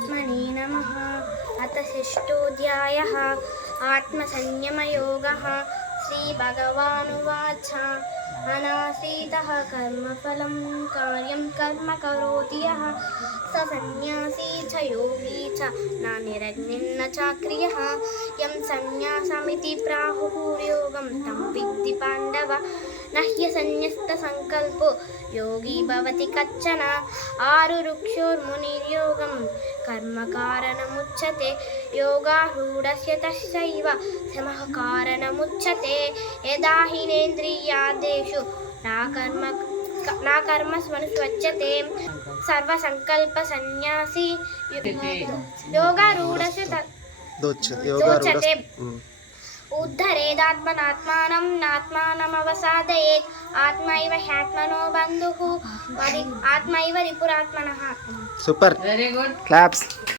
श्रीपरमात्मने नमः। अथ षष्ठोऽध्यायः आत्मसंयमयोगः। श्रीभगवानुवाच अनासीतः कर्मफलं कार्यं कर्म करोति यः स सन्न्यासी च योगी च न निरग्निर्न चाक्रियः। यं सन्न्यासमिति प्राहुर्योगं तं विद्धि पाण्डव न ह्यसन्न्यस्तसङ्कल्पो योगी भवति कच्चन। आरुरुक्षोर्मुनिर्योगं कर्मकारणमुच्यते योगारूढस्य तस्यैव शमः कारणमुच्यते। यदा हिनेन्द्रियादेषु न कर्मस्वनुष्वच्यते सर्वसङ्कल्पसन्न्यासी योगारूढस्य दोच्यते। उद्धरेदात्मनात्मानं नात्मानमवसादयेत्। आत्मैव ह्यात्मनो बन्धुः आत्मैव रिपुरात्मनः। Super. Very good. Claps.